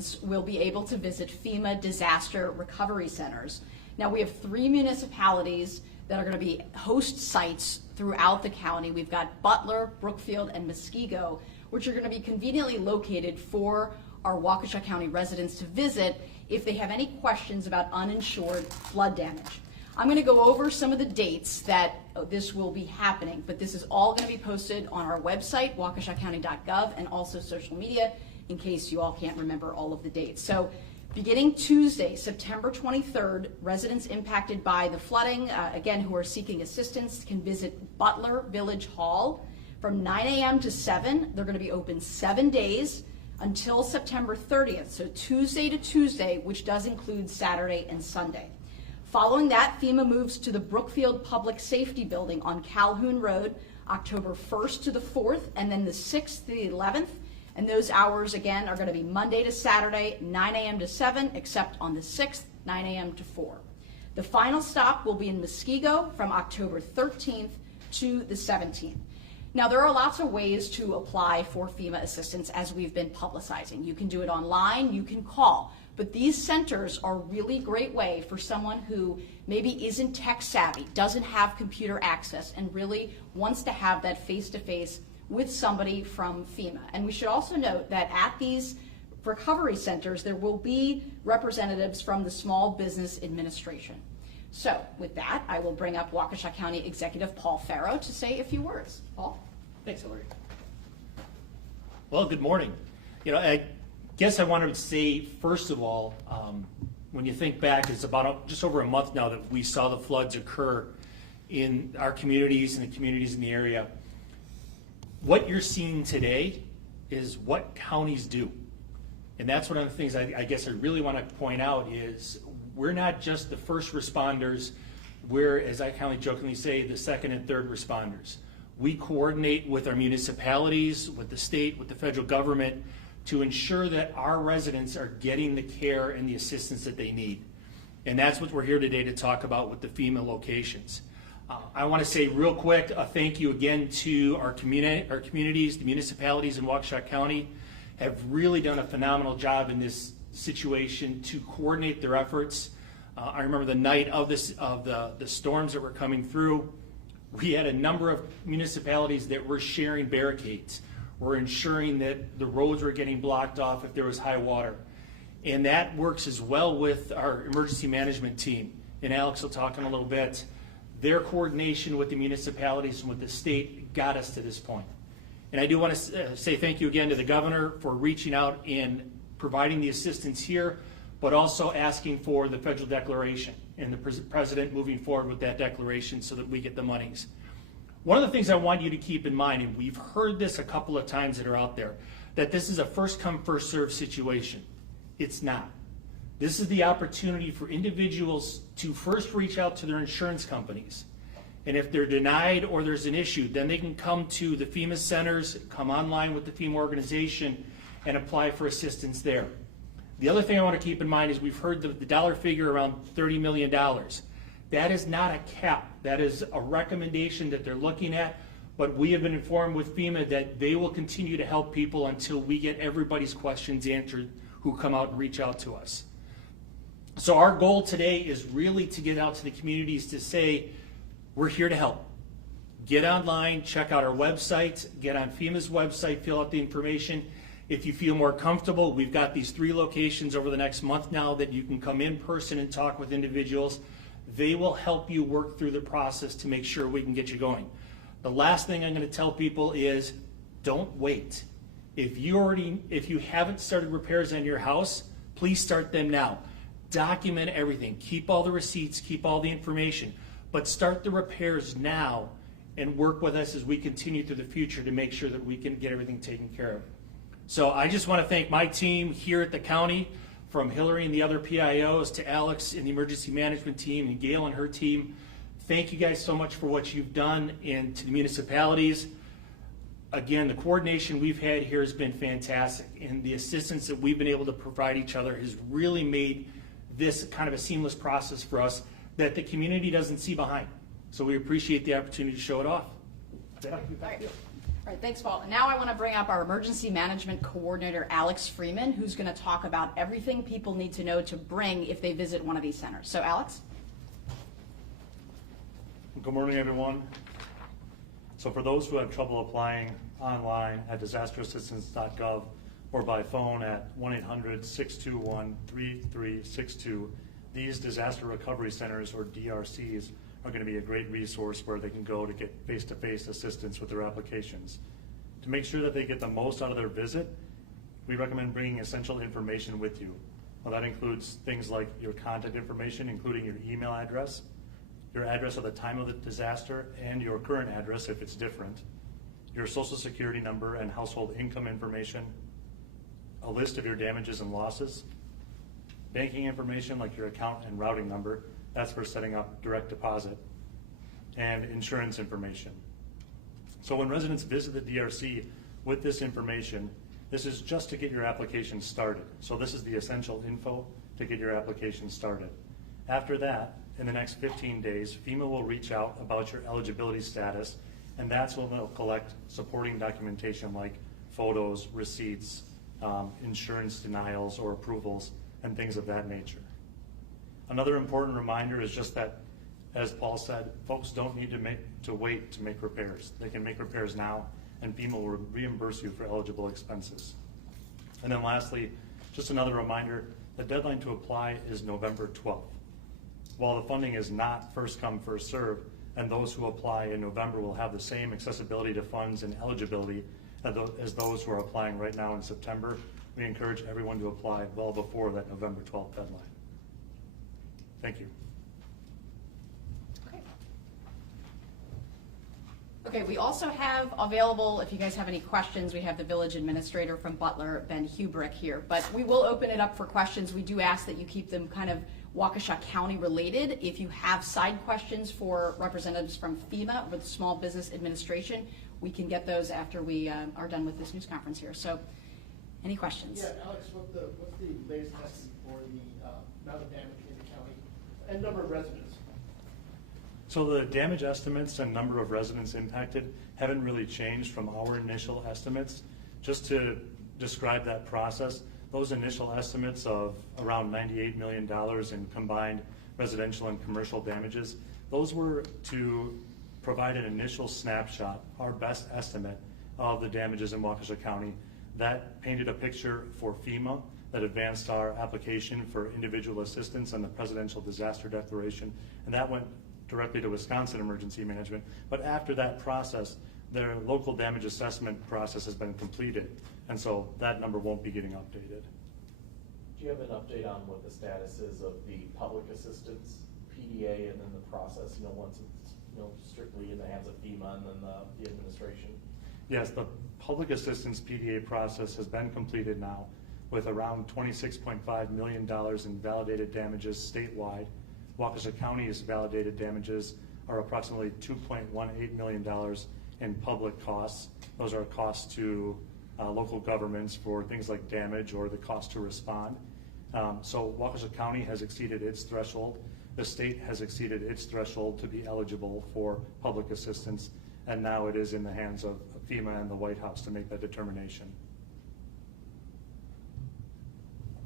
residents will be able to visit FEMA Disaster Recovery Centers. Now, we have 3 municipalities that are going to be host sites throughout the county. We've got Butler, Brookfield, and Muskego, which are going to be conveniently located for our Waukesha County residents to visit if they have any questions about uninsured flood damage. I'm going to go over some of the dates that this will be happening, but this is all going to be posted on our website, waukeshacounty.gov, and also social media, in case you all can't remember all of the dates. So beginning Tuesday, September 23rd, residents impacted by the flooding, again, who are seeking assistance, can visit Butler Village Hall from 9 a.m. to 7. They're going to be open 7 days until September 30th, so Tuesday to Tuesday, which does include Saturday and Sunday. Following that, FEMA moves to the Brookfield Public Safety Building on Calhoun Road, October 1st to the 4th, and then the 6th to the 11th. And those hours, again, are going to be Monday to Saturday, 9 a.m. to 7, except on the 6th, 9 a.m. to 4. The final stop will be in Muskego from October 13th to the 17th. Now, there are lots of ways to apply for FEMA assistance, as we've been publicizing. You can do it online, you can call. But these centers are a really great way for someone who maybe isn't tech savvy, doesn't have computer access, and really wants to have that face-to-face with somebody from FEMA. And we should also note that at these recovery centers, there will be representatives from the Small Business Administration. So with that, I will bring up Waukesha County Executive Paul Farrow to say a few words. Paul? Thanks, Hillary. Well, good morning. I guess I wanted to say, first of all, when you think back, it's about just over a month now that we saw the floods occur in our communities and the communities in the area. What you're seeing today is what counties do. And that's one of the things I guess I really want to point out is we're not just the first responders, we're, as I kind of jokingly say, the second and third responders. We coordinate with our municipalities, with the state, with the federal government to ensure that our residents are getting the care and the assistance that they need. And that's what we're here today to talk about with the FEMA locations. I want to say real quick a thank you again to our communities, the municipalities in Waukesha County have really done a phenomenal job in this situation to coordinate their efforts. I remember the night of the storms that were coming through, we had a number of municipalities that were sharing barricades. We're ensuring that the roads were getting blocked off if there was high water. And that works as well with our emergency management team. And Alex will talk in a little bit. Their coordination with the municipalities and with the state got us to this point. And I do want to say thank you again to the governor for reaching out and providing the assistance here, but also asking for the federal declaration and the president moving forward with that declaration so that we get the monies. One of the things I want you to keep in mind, and we've heard this a couple of times that are out there, that this is a first come, first served situation. It's not. This is the opportunity for individuals to first reach out to their insurance companies. And if they're denied or there's an issue, then they can come to the FEMA centers, come online with the FEMA organization, and apply for assistance there. The other thing I want to keep in mind is we've heard the dollar figure around $30 million. That is not a cap. That is a recommendation that they're looking at, but we have been informed with FEMA that they will continue to help people until we get everybody's questions answered who come out and reach out to us. So our goal today is really to get out to the communities to say, we're here to help. Get online, check out our website, get on FEMA's website, fill out the information. If you feel more comfortable, we've got these 3 locations over the next month now that you can come in person and talk with individuals. They will help you work through the process to make sure we can get you going. The last thing I'm going to tell people is don't wait. If you haven't started repairs on your house, please start them now. Document everything. Keep all the receipts, keep all the information, but start the repairs now and work with us as we continue through the future to make sure that we can get everything taken care of. So I just want to thank my team here at the county, from Hillary and the other PIOs to Alex and the emergency management team and Gail and her team. Thank you guys so much for what you've done, and to the municipalities. Again, the coordination we've had here has been fantastic, and the assistance that we've been able to provide each other has really made this kind of a seamless process for us that the community doesn't see behind. So we appreciate the opportunity to show it off. Thank you. All right, thanks, Paul. And now I want to bring up our Emergency Management Coordinator, Alex Freeman, who's going to talk about everything people need to know to bring if they visit one of these centers. So, Alex? Good morning, everyone. So for those who have trouble applying online at disasterassistance.gov or by phone at 1-800-621-3362, these disaster recovery centers, or DRCs, are going to be a great resource where they can go to get face-to-face assistance with their applications. To make sure that they get the most out of their visit, we recommend bringing essential information with you. Well, that includes things like your contact information, including your email address, your address at the time of the disaster, and your current address if it's different, your social security number and household income information, a list of your damages and losses, banking information like your account and routing number, that's for setting up direct deposit, and insurance information. So when residents visit the DRC with this information, this is just to get your application started. So this is the essential info to get your application started. After that, in the next 15 days, FEMA will reach out about your eligibility status, and that's when they'll collect supporting documentation like photos, receipts, insurance denials or approvals, and things of that nature. Another important reminder is just that, as Paul said, folks don't need to wait to make repairs. They can make repairs now, and FEMA will reimburse you for eligible expenses. And then lastly, just another reminder, the deadline to apply is November 12th. While the funding is not first come, first served, and those who apply in November will have the same accessibility to funds and eligibility as those who are applying right now in September, we encourage everyone to apply well before that November 12th deadline. Thank you. Okay, we also have available, if you guys have any questions, we have the village administrator from Butler, Ben Hubrick, here. But we will open it up for questions. We do ask that you keep them kind of Waukesha County related. If you have side questions for representatives from FEMA or the Small Business Administration, we can get those after we are done with this news conference here. So, any questions? Yeah, Alex, what's the latest estimate for the amount of damage in the county and number of residents? So the damage estimates and number of residents impacted haven't really changed from our initial estimates. Just to describe that process, those initial estimates of around $98 million in combined residential and commercial damages, those were to provide an initial snapshot, our best estimate of the damages in Waukesha County. That painted a picture for FEMA that advanced our application for individual assistance and the Presidential Disaster Declaration, and that went directly to Wisconsin Emergency Management. But after that process, their local damage assessment process has been completed, and so that number won't be getting updated. Do you have an update on what the status is of the public assistance PDA and then the process, once it's strictly in the hands of FEMA and then the administration? Yes, the public assistance PDA process has been completed now with around $26.5 million in validated damages statewide. Waukesha County's validated damages are approximately $2.18 million in public costs. Those are costs to local governments for things like damage or the cost to respond. So Waukesha County has exceeded its threshold. The state has exceeded its threshold to be eligible for public assistance, and now it is in the hands of FEMA and the White House to make that determination.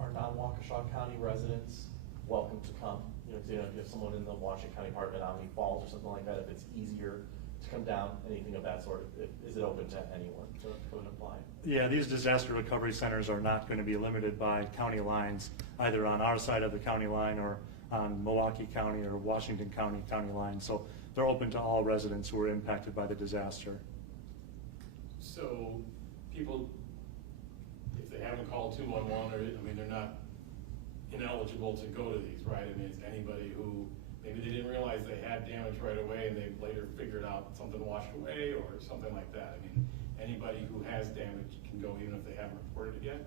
Are non-Waukesha County residents welcome to come? If you have someone in the Washington County Department, Omni Falls or something like that, if it's easier to come down, anything of that sort, is it open to anyone to come and apply? Yeah, these disaster recovery centers are not going to be limited by county lines, either on our side of the county line or on Milwaukee County or Washington County line. So they're open to all residents who are impacted by the disaster. So people, if they haven't called 211, they're not ineligible to go to these, right? It's anybody who maybe they didn't realize they had damage right away and they later figured out something washed away or something like that. Anybody who has damage can go even if they haven't reported it yet?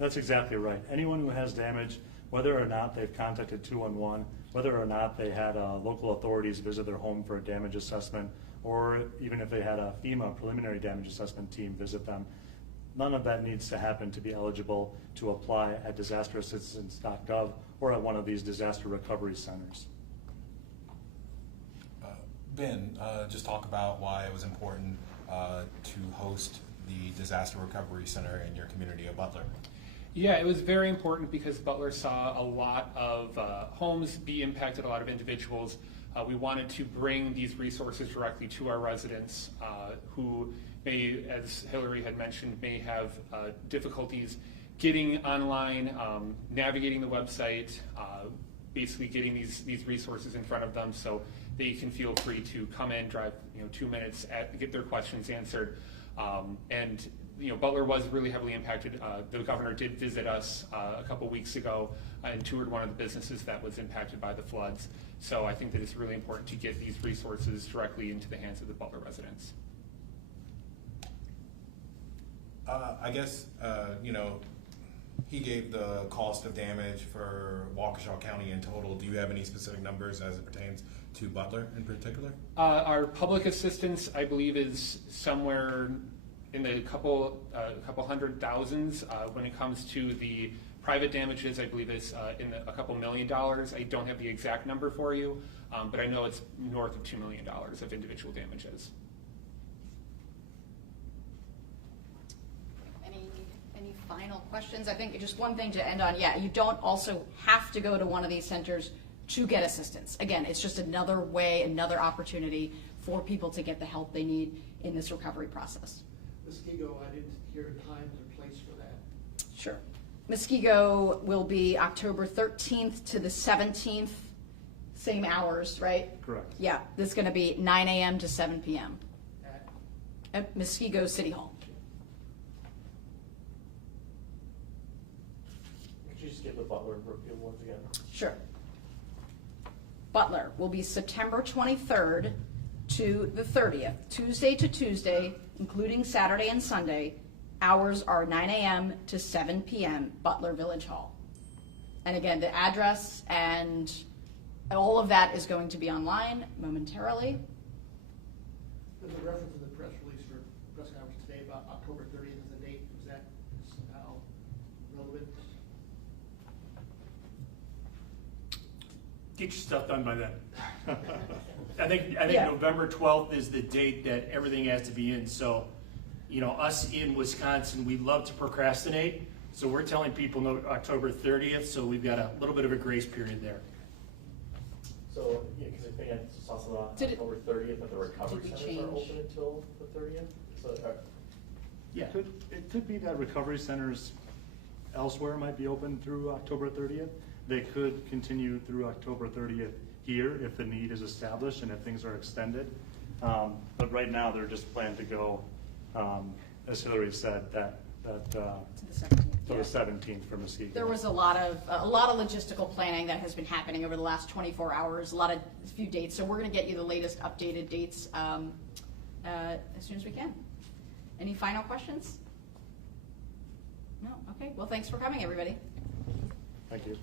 That's exactly right. Anyone who has damage, whether or not they've contacted 211, whether or not they had local authorities visit their home for a damage assessment, or even if they had a FEMA preliminary damage assessment team visit them, none of that needs to happen to be eligible to apply at disasterassistance.gov or at one of these disaster recovery centers. Ben, just talk about why it was important to host the Disaster Recovery Center in your community of Butler? Yeah, it was very important because Butler saw a lot of homes be impacted, a lot of individuals. We wanted to bring these resources directly to our residents who may, as Hillary had mentioned, may have difficulties getting online, navigating the website, basically getting these resources in front of them so they can feel free to come in, drive 2 minutes, get their questions answered. And Butler was really heavily impacted. The governor did visit us a couple weeks ago and toured one of the businesses that was impacted by the floods. So I think that it's really important to get these resources directly into the hands of the Butler residents. I guess, he gave the cost of damage for Waukesha County in total. Do you have any specific numbers as it pertains to Butler in particular? Our public assistance, I believe, is somewhere in the couple $100,000s. When it comes to the private damages, I believe it's in a couple $1 million. I don't have the exact number for you, but I know it's north of $2 million of individual damages. Any final questions? I think just one thing to end on. Yeah, you don't also have to go to one of these centers to get assistance. Again, it's just another way, another opportunity for people to get the help they need in this recovery process. Muskego, I didn't hear times or place for that. Sure. Muskego will be October 13th to the 17th, same hours, right? Correct. Yeah, this is going to be 9 a.m. to 7 p.m. at Muskego City Hall. Could you just give the Butler and Brookfield ones again? Sure. Butler will be September 23rd to the 30th, Tuesday to Tuesday, including Saturday and Sunday. Hours are 9 a.m. to 7 p.m., Butler Village Hall. And again, the address and all of that is going to be online momentarily. There's a reference in the press release for press conference today about October 30th as the date. Is that somehow relevant? Get your stuff done by then. I think Yeah. November 12th is the date that everything has to be in. So, us in Wisconsin, we love to procrastinate. So we're telling people October 30th. So we've got a little bit of a grace period there. So, yeah, because I think I saw something on Did it- October 30th that the recovery did we centers are change? open until the 30th. So, Yeah. It could be that recovery centers elsewhere might be open through October 30th. They could continue through October 30th here if the need is established and if things are extended. But right now, they're just planned to go, as Hillary said, To the 17th. till Yeah. the 17th for Muskego. There was a lot of logistical planning that has been happening over the last 24 hours, a few dates. So we're going to get you the latest updated dates as soon as we can. Any final questions? No? Okay. Well, thanks for coming, everybody. Thank you.